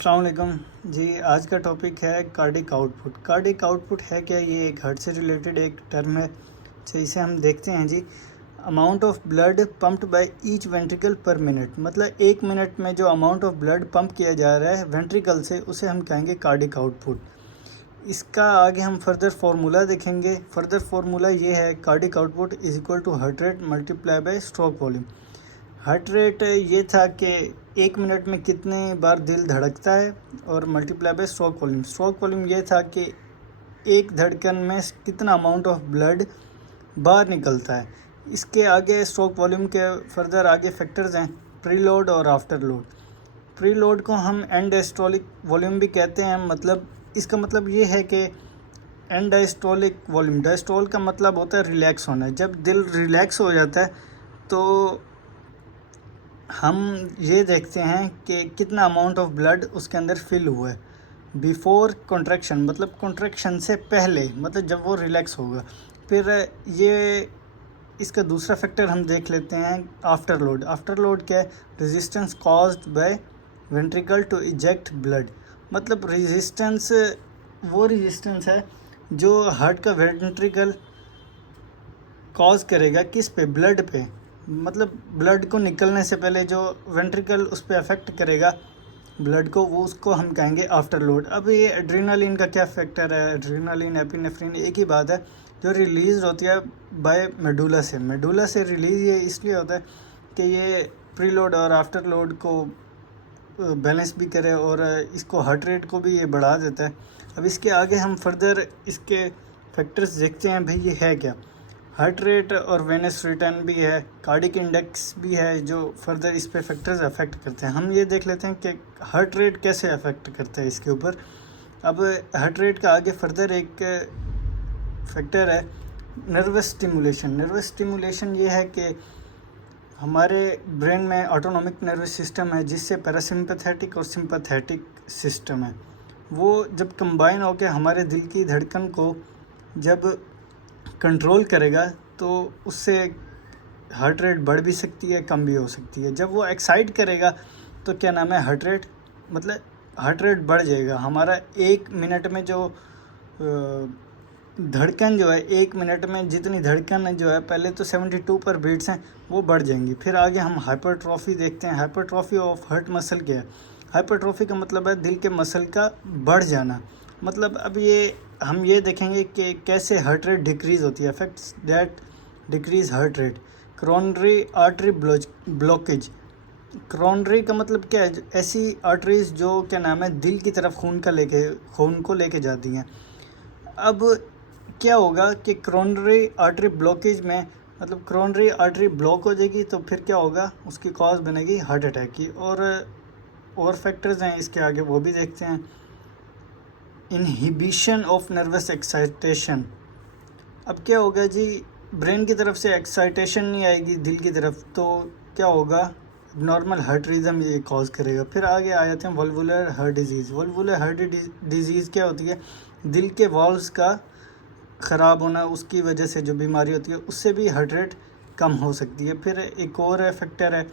अस्सलाम वालेकुम जी। आज का टॉपिक है कार्डिक आउटपुट। कार्डिक आउटपुट है क्या? ये एक हार्ट से रिलेटेड एक टर्म है। इसे हम देखते हैं जी। Amount of blood pumped by each ventricle per minute, मतलब एक मिनट में जो अमाउंट ऑफ ब्लड पंप किया जा रहा है वेंट्रिकल से, उसे हम कहेंगे कार्डिक आउटपुट। इसका आगे हम फर्दर फार्मूला देखेंगे। फर्दर फार्मूला ये है, cardiac output is equal to heart rate multiply by stroke volume. Heart rate ये था कि एक मिनट में कितने बार दिल धड़कता है, और multiply by stroke volume. Stroke volume ये था कि एक धड़कन में कितना अमाउंट ऑफ ब्लड बाहर निकलता है। इसके आगे स्ट्रोक वॉल्यूम के फर्दर आगे फैक्टर्स हैं, प्री लोड और आफ्टर लोड। प्री लोड को हम एंड डायस्टोलिक वॉल्यूम भी कहते हैं। मतलब इसका मतलब ये है कि एंड डायस्टोलिक वॉल्यूम, डायस्टोल का मतलब होता है रिलैक्स होना। जब दिल रिलैक्स हो जाता है तो हम ये देखते हैं कि कितना अमाउंट ऑफ ब्लड उसके अंदर फिल हुआ है। बिफोर कॉन्ट्रैक्शन, मतलब कॉन्ट्रैक्शन से पहले, मतलब जब वो रिलैक्स होगा। फिर ये इसका दूसरा फैक्टर हम देख लेते हैं, आफ्टर लोड। आफ्टर लोड क्या है? Resistance caused by ventricle to eject blood. मतलब रेजिस्टेंस वो रेजिस्टेंस है जो हार्ट का वेंट्रिकल कॉज करेगा किस पे? ब्लड पे। मतलब ब्लड को निकलने से पहले जो वेंट्रिकल उस पर अफेक्ट करेगा ब्लड को, वो उसको हम कहेंगे आफ्टर लोड। अब ये एड्रीनालिन का क्या फैक्टर है? एड्रीनालिन एपिनेफ्रिन एक ही बात है, जो रिलीज़ होती है बाय मेडुला से। मेडुला से रिलीज़ ये इसलिए होता है कि ये प्री लोड और आफ्टर लोड को बैलेंस भी करे, और इसको हार्ट रेट को भी ये बढ़ा देता है। अब इसके आगे हम फर्दर इसके फैक्टर्स देखते हैं, भाई ये है क्या। हार्ट रेट और वेनस रिटर्न भी है, कार्डिक इंडेक्स भी है, जो फर्दर इस पे फैक्टर्स अफेक्ट करते हैं। हम ये देख लेते हैं कि हार्ट रेट कैसे अफेक्ट करता है इसके ऊपर। अब हार्ट रेट का आगे फर्दर एक फैक्टर है नर्वस स्टिमुलेशन। नर्वस स्टिमुलेशन ये है कि हमारे ब्रेन में ऑटोनॉमिक नर्वस सिस्टम है, जिससे पैरासिम्पैथेटिक और सिंपैथेटिक सिस्टम है। वो जब कंबाइन होकर हमारे दिल की धड़कन को जब कंट्रोल करेगा तो उससे हार्ट रेट बढ़ भी सकती है, कम भी हो सकती है। जब वो एक्साइट करेगा तो क्या नाम है, हार्ट रेट, मतलब हार्ट रेट बढ़ जाएगा। हमारा एक मिनट में जो धड़कन जो है, एक मिनट में जितनी धड़कन जो है, पहले तो 72 पर बीट्स हैं, वो बढ़ जाएंगी। फिर आगे हम हाइपरट्रॉफी देखते हैं। हाइपरट्रॉफी ऑफ हार्ट मसल क्या है? हाइपरट्रॉफी का मतलब है दिल के मसल का बढ़ जाना। मतलब अब ये हम ये देखेंगे कि कैसे हार्ट रेट डिक्रीज़ होती है, effects that decrease heart rate. Coronary artery blockage. Coronary का मतलब क्या है? ऐसी आर्टरीज जो क्या नाम है, दिल की तरफ खून को लेके जाती हैं। अब क्या होगा कि करोनरी आर्टरी ब्लॉकेज में, मतलब करोनरी आर्टरी ब्लॉक हो जाएगी तो फिर क्या होगा, उसकी कॉज बनेगी हार्ट अटैक की। और फैक्टर्स हैं इसके आगे, वो भी देखते हैं। Inhibition of nervous excitation. अब क्या होगा जी, ब्रेन की तरफ से एक्साइटेशन नहीं आएगी दिल की तरफ, तो क्या होगा, नॉर्मल हार्ट रिदम ये कॉज करेगा। फिर आगे आ जाते हैं वल्वुलर हार्ट डिजीज़। वल्वुलर हार्ट डिजीज़ क्या होती है? दिल के वॉल्व्स का ख़राब होना, उसकी वजह से जो बीमारी होती है, उससे भी हार्ट रेट कम हो सकती है। फिर एक और फैक्टर है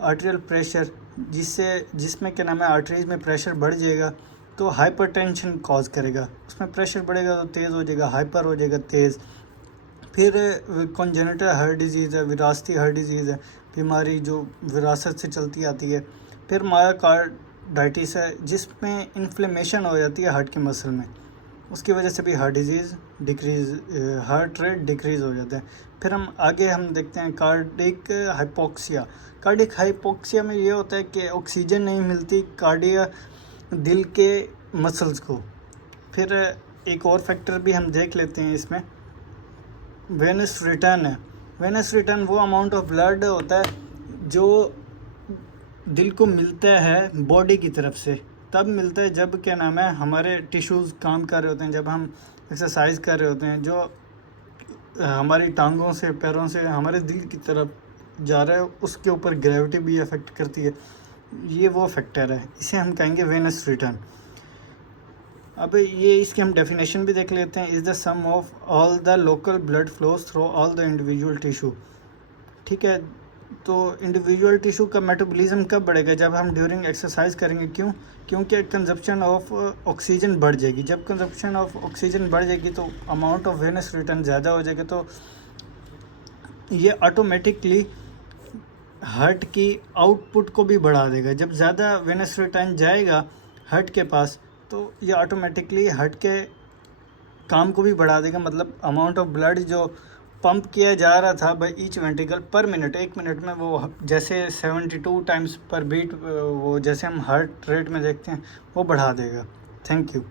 आर्टेरियल प्रेशर, जिसमें क्या नाम है, आर्टरीज में प्रेशर बढ़ जाएगा तो हाइपरटेंशन कॉज करेगा। उसमें प्रेशर बढ़ेगा तो तेज़ हो जाएगा, हाइपर हो जाएगा, तेज़। फिर कॉन्जेनिटल हार्ट डिजीज़ है, विरासती हार्ट डिजीज़ है, बीमारी जो विरासत से चलती आती है। फिर मायोकार्डाइटिस है, जिसमें इन्फ्लेमेशन हो जाती है हार्ट के मसल में, उसकी वजह से भी हार्ट रेट डिक्रीज़ हो जाता है। फिर हम देखते हैं कार्डिक हाइपोक्सिया। कार्डिक हाइपोक्सिया में ये होता है कि ऑक्सीजन नहीं मिलती कार्डिया दिल के मसल्स को। फिर एक और फैक्टर भी हम देख लेते हैं इसमें, वेनस रिटर्न है। वेनस रिटर्न वो अमाउंट ऑफ ब्लड होता है जो दिल को मिलता है बॉडी की तरफ से, तब मिलता है जब क्या नाम है, हमारे टिश्यूज़ काम कर रहे होते हैं, जब हम एक्सरसाइज कर रहे होते हैं, जो हमारी टांगों से पैरों से हमारे दिल की तरफ जा रहा है, उसके ऊपर ग्रेविटी भी अफेक्ट करती है। ये वो फैक्टर है, इसे हम कहेंगे वेनस रिटर्न। अब ये इसकी हम डेफिनेशन भी देख लेते हैं। Is the sum of all the local blood flows through all the individual tissue. ठीक है, तो इंडिविजुअल टिश्यू का मेटाबॉलिज्म कब बढ़ेगा? जब हम ड्यूरिंग एक्सरसाइज करेंगे। क्यों? क्योंकि कंजप्शन ऑफ ऑक्सीजन बढ़ जाएगी। जब कंजप्शन ऑफ ऑक्सीजन बढ़ जाएगी तो अमाउंट ऑफ वेनस रिटर्न ज़्यादा हो जाएगा, तो ये ऑटोमेटिकली हार्ट की आउटपुट को भी बढ़ा देगा। जब ज़्यादा वेनस रिटर्न जाएगा हार्ट के पास तो ये ऑटोमेटिकली हार्ट के काम को भी बढ़ा देगा, मतलब अमाउंट ऑफ ब्लड जो पंप किया जा रहा था by each ventricle per minute, 1 minute में वो जैसे 72 टाइम्स पर बीट, वो जैसे हम हार्ट रेट में देखते हैं वो बढ़ा देगा। Thank you.